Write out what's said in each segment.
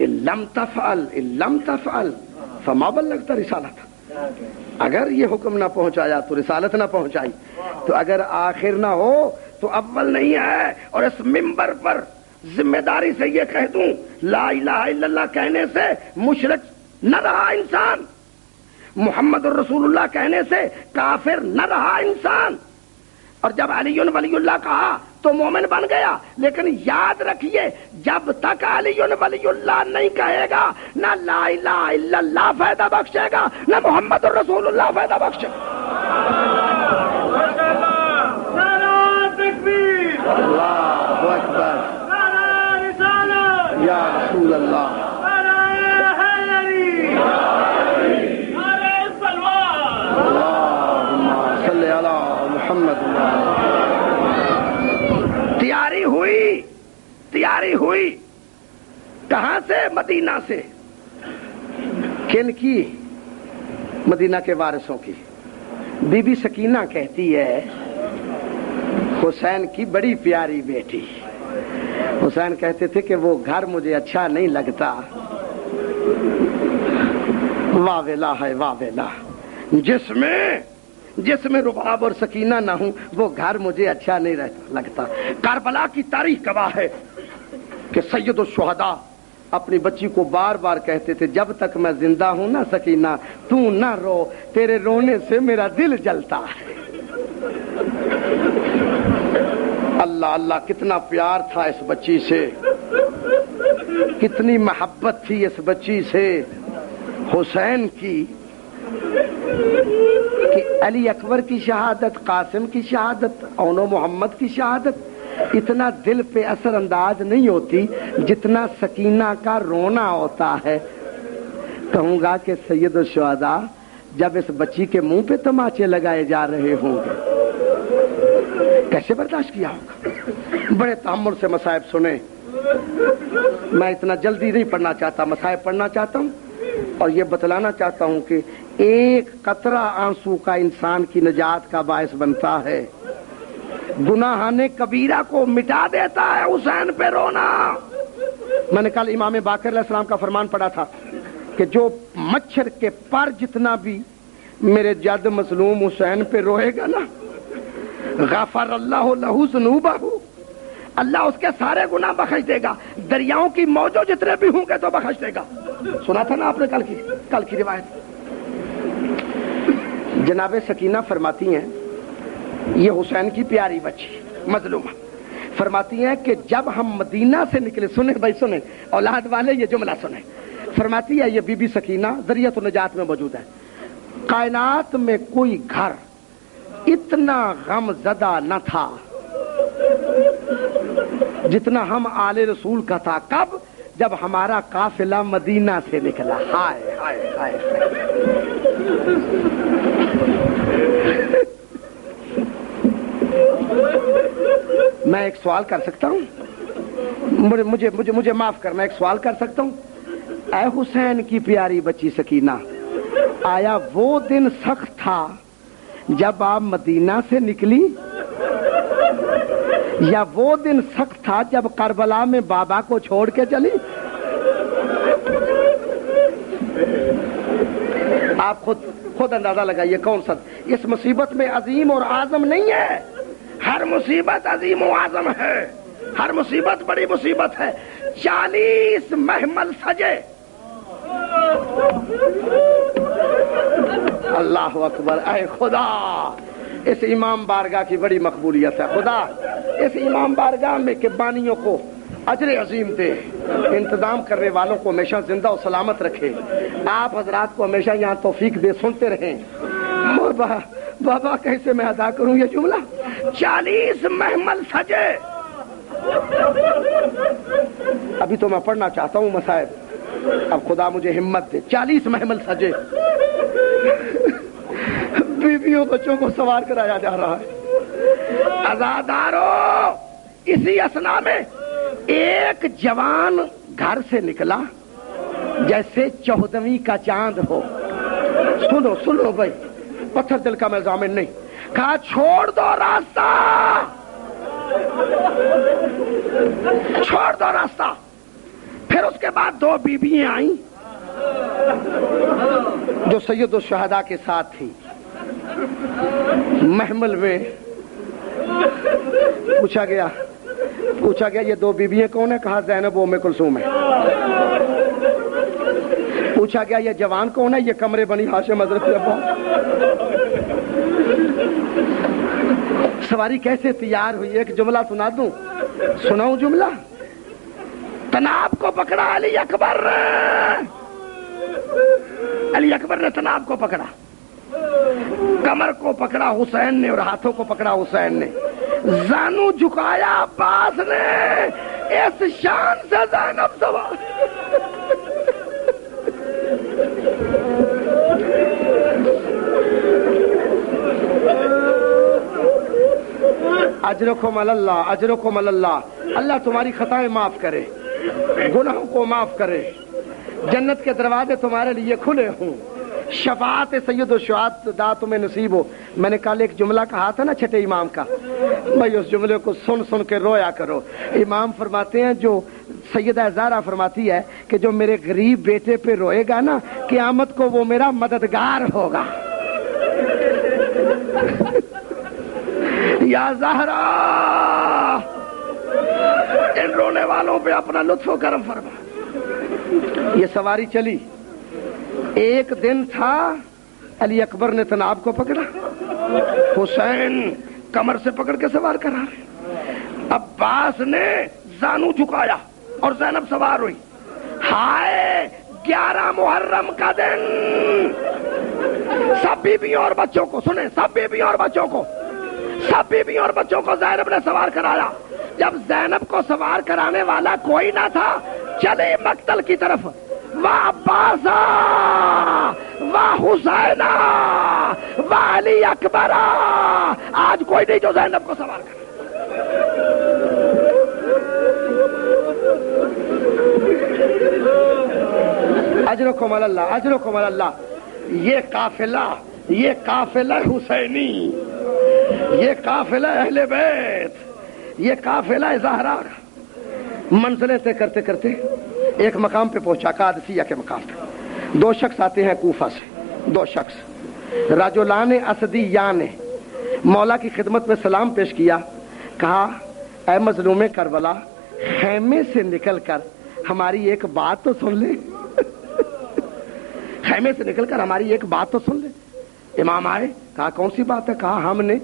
لم تفعل فما بلغت رسالت، اگر یہ حکم نہ پہنچایا تو رسالت نہ پہنچائی. تو اگر آخر نہ ہو تو اول نہیں ہے. اور اس منبر پر ذمہ داری سے یہ کہہ دوں، لا الہ الا اللہ کہنے سے مشرک نہ رہا انسان، محمد الرسول اللہ کہنے سے کافر نہ رہا انسان. اور جب علی ولی اللہ کہا تو مومن بن گیا. لیکن یاد رکھیے، جب تک علی ولی اللہ نہیں کہے گا، نہ لا الہ الا اللہ فائدہ بخشے گا، نہ محمد الرسول اللہ فائدہ بخشے گا. اللہ اکبر، یا رسول اللہ. تیاری ہوئی کہاں سے؟ مدینہ سے. کن کی؟ مدینہ کے وارثوں کی. بی بی سکینہ کہتی ہے حسین کی بڑی پیاری بیٹی. حسین کہتے تھے کہ وہ گھر مجھے اچھا نہیں لگتا. واویلا ہے واویلا، جس میں رباب اور سکینہ نہ ہوں وہ گھر مجھے اچھا نہیں لگتا. کربلا کی تاریخ گواہ ہے کہ سید الشہداء اپنی بچی کو بار بار کہتے تھے، جب تک میں زندہ ہوں نا سکینہ تو نہ رو، تیرے رونے سے میرا دل جلتا ہے. اللہ اللہ، کتنا پیار تھا اس بچی سے، کتنی محبت تھی اس بچی سے حسین کی، کہ علی اکبر کی شہادت، قاسم کی شہادت، اون و محمد کی شہادت اتنا دل پہ اثر انداز نہیں ہوتی جتنا سکینہ کا رونا ہوتا ہے. کہوں گا کہ سید الشہداء جب اس بچی کے منہ پہ تماچے لگائے جا رہے ہوں گے کیسے برداشت کیا ہوگا. بڑے تحمل سے مصائب سنیں. میں اتنا جلدی نہیں پڑھنا چاہتا، مصائب پڑھنا چاہتا ہوں اور یہ بتلانا چاہتا ہوں کہ ایک قطرہ آنسو کا انسان کی نجات کا باعث بنتا ہے. گناہان کبیرہ کو مٹا دیتا ہے حسین پہ رونا. میں نے کل امام باقر علیہ السلام کا فرمان پڑھا تھا کہ جو مچھر کے پر جتنا بھی میرے جد مظلوم حسین پہ روئے گا نا، غفر اللہ لہ ذنوبہ، اللہ اس کے سارے گناہ بخش دے گا. دریاؤں کی موجوں جتنے بھی ہوں گے تو بخش دے گا. سنا تھا نا آپ نے کل کی روایت. جناب سکینہ فرماتی ہیں، یہ حسین کی پیاری بچی مظلومہ فرماتی ہیں کہ جب ہم مدینہ سے نکلے، سنیں بھائی سنیں اولاد والے یہ جملہ سنیں. فرماتی ہے یہ بی بی سکینہ ذریعۃ النجات میں موجود ہے، کائنات میں کوئی گھر اتنا غم زدہ نہ تھا جتنا ہم آل رسول کا تھا. کب؟ جب ہمارا قافلہ مدینہ سے نکلا. ہائے ہائے ہائے. میں ایک سوال کر سکتا ہوں؟ مجھے معاف کرنا، ایک سوال کر سکتا ہوں؟ اے حسین کی پیاری بچی سکینہ، آیا وہ دن سخت تھا جب آپ مدینہ سے نکلی، یا وہ دن سخت تھا جب کربلا میں بابا کو چھوڑ کے چلی؟ آپ خود اندازہ لگائیے کون سا. اس مصیبت میں عظیم اور اعظم نہیں ہے. ہر مصیبت عظیم و اعظم ہے، ہر مصیبت بڑی مصیبت ہے. 40 محمل سجے. اللہ اکبر. اے خدا، اس امام بارگاہ کی بڑی مقبولیت ہے. خدا اس امام بارگاہ میں کہ بانیوں کو اجر عظیم دے، انتظام کرنے والوں کو ہمیشہ زندہ و سلامت رکھے. آپ حضرات کو ہمیشہ یہاں توفیق دے، سنتے رہیں. بابا کیسے میں ادا کروں یہ جملہ؟ 40 محمل سجے. ابھی تو میں پڑھنا چاہتا ہوں مصائب، اب خدا مجھے ہمت دے. 40 محمل سجے، بیویوں بچوں کو سوار کرایا جا رہا ہے. عزادارو، اسی اثنا میں ایک جوان گھر سے نکلا جیسے 14ویں کا چاند ہو. سنو بھائی، پتھر دل کا میں ضامن نہیں. کہا چھوڑ دو راستہ، چھوڑ دو راستہ. پھر پھر اس کے بعد 2 بیویاں آئیں جو سید الشہداء کے ساتھ تھی. محمل میں پوچھا گیا یہ 2 بیویاں کون ہیں؟ کہا زینب و ام کلثوم ہے. پوچھا گیا یہ جوان کون ہے؟ یہ کمرے بنی ہاشم حضرت عباس. سواری کیسے تیار ہوئی؟ ایک جملہ سنا دوں، سناؤں جملہ؟ تناب کو پکڑا علی اکبر نے تناب کو پکڑا، کمر کو پکڑا حسین نے اور ہاتھوں کو پکڑا حسین نے. زانو جھکایا عباس نے، اس شان سے زینب سوار. اجرکم اللہ، اجرکم اللہ. اللہ تمہاری خطائیں معاف کرے، گناہوں کو معاف کرے. جنت کے دروازے تمہارے لیے کھلے ہوں. شفاعت سید الشہداء تمہیں نصیب ہو. میں نے کل ایک جملہ کہا تھا نا چھٹے امام کا، بھائی اس جملے کو سن کے رویا کرو. امام فرماتے ہیں، جو سیدہ زہرا فرماتی ہے کہ جو میرے غریب بیٹے پہ روئے گا نا، قیامت کو وہ میرا مددگار ہوگا. یا زہرا ان رونے والوں پہ اپنا لطف و کرم فرما. یہ سواری چلی. ایک دن تھا، علی اکبر نے تناب کو پکڑا، حسین کمر سے پکڑ کے سوار کرا رہے. عباس نے زانو جھکایا اور زینب سوار ہوئی. ہائے 11 محرم کا دن، سب بیویوں اور بچوں کو سنیں، سب بیویوں اور بچوں کو زینب نے سوار کرایا. جب زینب کو سوار کرانے والا کوئی نہ تھا، چلے مقتل کی طرف. واہ عباس، واہ حسین، واہ علی اکبر. آج کوئی نہیں جو زینب کو سوار کرے. اجرکم اللہ، اجرکم اللہ. یہ قافلہ حسینی، یہ قافلہ اہل بیت، یہ قافلہ زہرا. منزلیں طے کرتے کرتے ایک مقام پہ پہنچا، قادسیہ کے مقام پہ. 2 شخص آتے ہیں کوفہ سے، 2 شخص رجلان اسدیان نے مولا کی خدمت میں سلام پیش کیا. کہا اے مظلوم کربلا، خیمے سے نکل کر ہماری ایک بات تو سن لے. خیمے سے نکل کر ہماری ایک بات تو سن لے. امام آئے، کہا کون سی بات ہے؟ کہا ہم نے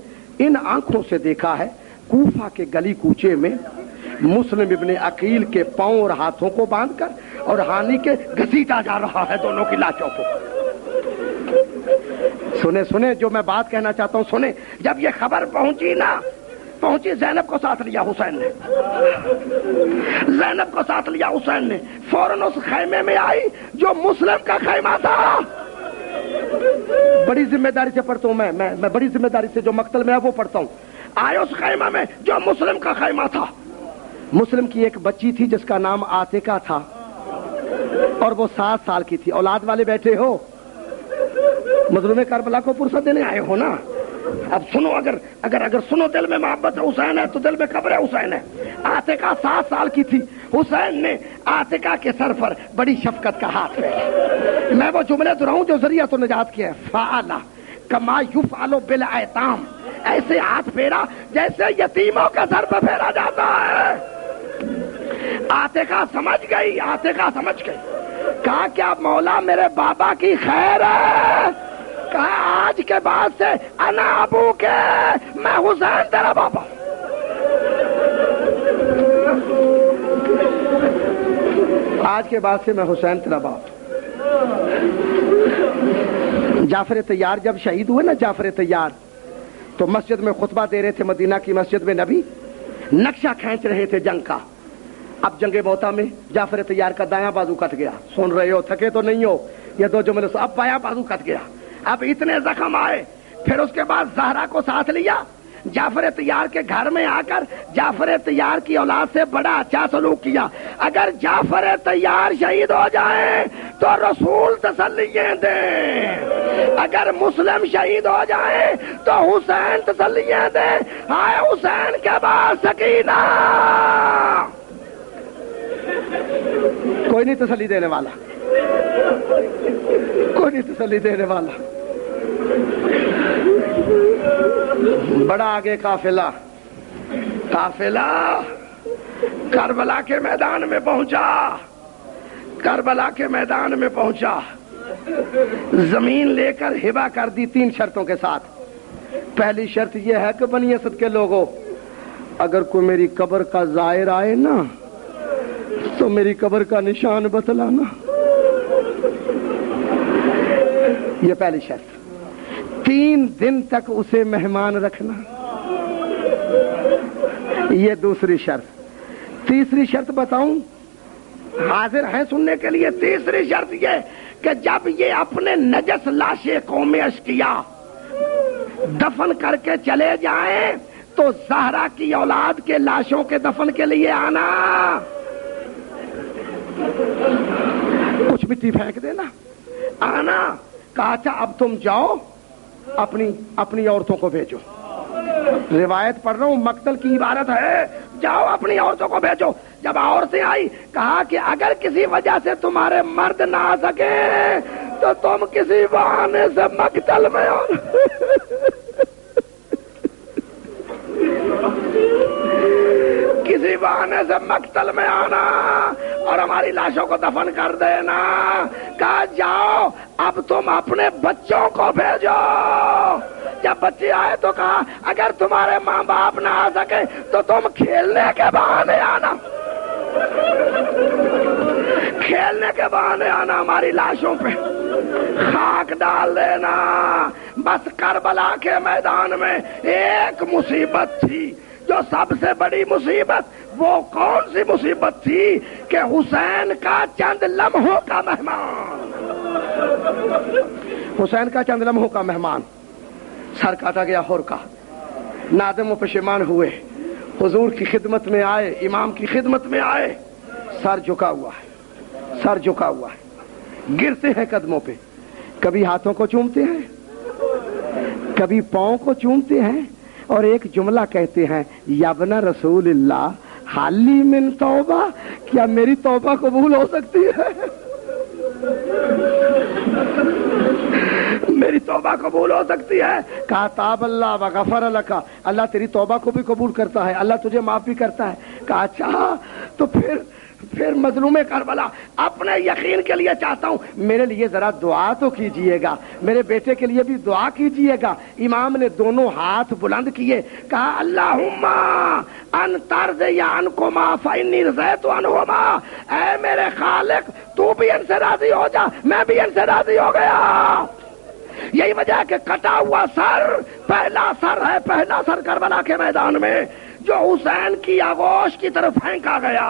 ان آنکھوں سے دیکھا ہے کوفہ کے گلی کوچے میں مسلم ابن عقیل کے پاؤں اور ہاتھوں کو باندھ کر اور ہانی کے گھسیٹا جا رہا ہے دونوں کی لاچوں کو. سنے جو میں بات کہنا چاہتا ہوں سنے. جب یہ خبر پہنچی زینب کو ساتھ لیا حسین نے. زینب کو ساتھ لیا حسین نے. فوراً اس خیمے میں آئی جو مسلم کا خیمہ تھا. بڑی ذمہ داری سے پڑھتا ہوں میں بڑی ذمہ داری سے جو مقتل میں ہے وہ پڑھتا ہوں. آئے اس خیمہ میں جو مسلم کا خیمہ تھا. مسلم کی ایک بچی تھی جس کا نام عاتقہ تھا اور وہ 7 سال کی تھی. اولاد والے بیٹھے ہو، مظلوم کربلا کو پرسہ دینے آئے ہو نا. اب سنو، اگر سنو دل میں محبت حسین ہے تو دل میں قبر حسین ہے. عاتقہ 7 سال کی تھی. حسین نے عاتقہ کے سر پر بڑی شفقت کا ہاتھ پھیرا. میں وہ جملے دہراؤں جو ذریعہ تو نجات کے ہے. فعل کما یفعل بالایتام، ایسے ہاتھ پھیرا جیسے یتیموں کا سر پہ پھیرا جاتا ہے. عاتقہ سمجھ گئی. کہا کیا مولا میرے بابا کی خیر ہے؟ کہا آج کے بعد سے انا ابو کے، میں حسین تیرا بابا. آج کے بعد سے میں حسین تیرا باپ. جعفر طیار جب شہید ہوئے نا، جعفر طیار تو مسجد میں خطبہ دے رہے تھے. مدینہ کی مسجد میں نبی نقشہ کھینچ رہے تھے جنگ کا. اب جنگ موتا میں جعفر طیار کا دایاں بازو کٹ گیا. سن رہے ہو، تھکے تو نہیں ہو؟ یہ 2 جملے. اب بایاں بازو کٹ گیا. اب اتنے زخم آئے. پھر اس کے بعد زہرا کو ساتھ لیا. جعفر طیار کے گھر میں آ کر جعفر طیار کی اولاد سے بڑا اچھا سلوک کیا. اگر جعفر طیار شہید ہو جائیں تو رسول تسلیاں دیں، اگر مسلم شہید ہو جائیں تو حسین تسلیاں دیں. ہائے حسین کے بعد سکینہ. کوئی نہیں تسلی دینے والا، کوئی نہیں تسلی دینے والا۔ بڑا آگے قافلہ کربلا کے میدان میں پہنچا، کربلا کے میدان میں پہنچا، زمین لے کر ہبہ کر دی 3 شرطوں کے ساتھ۔ پہلی شرط یہ ہے کہ بنی اسد کے لوگوں، اگر کوئی میری قبر کا زائر آئے نا تو میری قبر کا نشان بتلانا، یہ پہلی شرط۔ 3 دن تک اسے مہمان رکھنا، یہ دوسری شرط۔ تیسری شرط بتاؤں؟ حاضر ہیں سننے کے لیے؟ تیسری شرط یہ کہ جب یہ اپنے نجس لاشیں قوم اشقیا دفن کر کے چلے جائیں تو زہرا کی اولاد کے لاشوں کے دفن کے لیے آنا، کچھ مٹی پھینک دینا، آنا۔ کہا اچھا اب تم جاؤ اپنی عورتوں کو بھیجو، روایت پڑھ رہا ہوں، مقتل کی عبارت ہے، جاؤ اپنی عورتوں کو بھیجو۔ جب عورتیں آئی کہا کہ اگر کسی وجہ سے تمہارے مرد نہ آ سکے تو تم کسی بہانے سے مقتل میں کسی بہانے سے مقتل میں آنا اور ہماری لاشوں کو دفن کر دینا۔ کہا جاؤ اب تم اپنے بچوں کو بھیجو۔ جب بچے آئے تو کہا اگر تمہارے ماں باپ نہ آ سکے تو تم کھیلنے کے بہانے آنا، کھیلنے کے بہانے آنا، ہماری لاشوں پہ خاک ڈال دینا۔ بس کربلا کے میدان میں ایک مصیبت تھی، جو سب سے بڑی مصیبت، وہ کون سی مصیبت تھی کہ حسین کا چند لمحوں کا مہمان، حسین کا چند لمحوں کا مہمان سر کاٹا گیا ہور کا، نادم و پشیمان ہوئے، حضور کی خدمت میں آئے، امام کی خدمت میں آئے، سر جھکا ہوا ہے، سر جھکا ہوا ہے، گرتے ہیں قدموں پہ، کبھی ہاتھوں کو چومتے ہیں، کبھی پاؤں کو چومتے ہیں، اور ایک جملہ کہتے ہیں، یابنا رسول اللہ حالی من توبہ، کیا میری توبہ قبول ہو سکتی ہے؟ میری توبہ قبول ہو سکتی ہے؟ کہا تاب اللہ وغفر لک، اللہ تیری توبہ کو بھی قبول کرتا ہے، اللہ تجھے معاف بھی کرتا ہے۔ کہا اچھا تو پھر مظلوم کربلا، اپنے یقین کے لیے چاہتا ہوں میرے لیے ذرا دعا تو کیجئے گا، میرے بیٹے کے لیے بھی دعا کیجئے گا۔ امام نے دونوں ہاتھ بلند کیے، کہا اللہم ان ترضی عنکما فانی رضیت عنہما، اے میرے خالق تو بھی ان سے راضی ہو جا، میں بھی ان سے راضی ہو گیا۔ یہی وجہ ہے کہ کٹا ہوا سر پہلا سر ہے، پہلا سر کربلا کے میدان میں جو حسین کی آغوش کی طرف پھینکا گیا،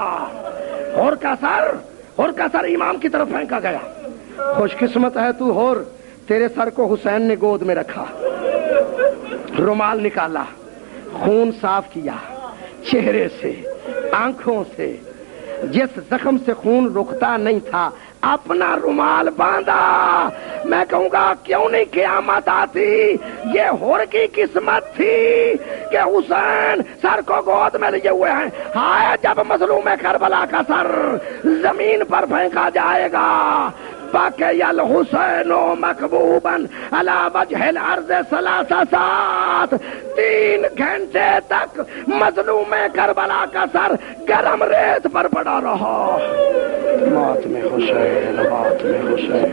ہور کا سر امام کی طرف پھینکا گیا۔ خوش قسمت ہے تو ہور، تیرے سر کو حسین نے گود میں رکھا، رومال نکالا، خون صاف کیا چہرے سے، آنکھوں سے، جس زخم سے خون رکتا نہیں تھا اپنا رومال باندھا۔ میں کہوں گا کیوں نہیں قیامت آتی، یہ ہور کی قسمت تھی کہ حسین سر کو گود میں لیے ہوئے ہیں۔ ہائے جب مظلوم کربلا کا سر زمین پر پھینکا جائے گا، بقي الحسين مكبوبا على وجه الارض 3 ساعات، 3 گھنٹے تک مظلوم کربلا کا سر گرم ریت پر پڑا رہا۔ مات میں حسین، مات میں حسین،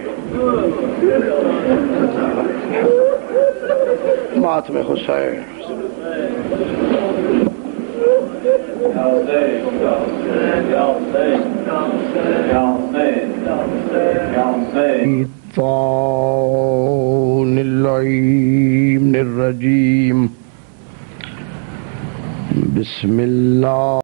مات میں حسین۔ الشیطان اللعین الرجیم، بسم اللہ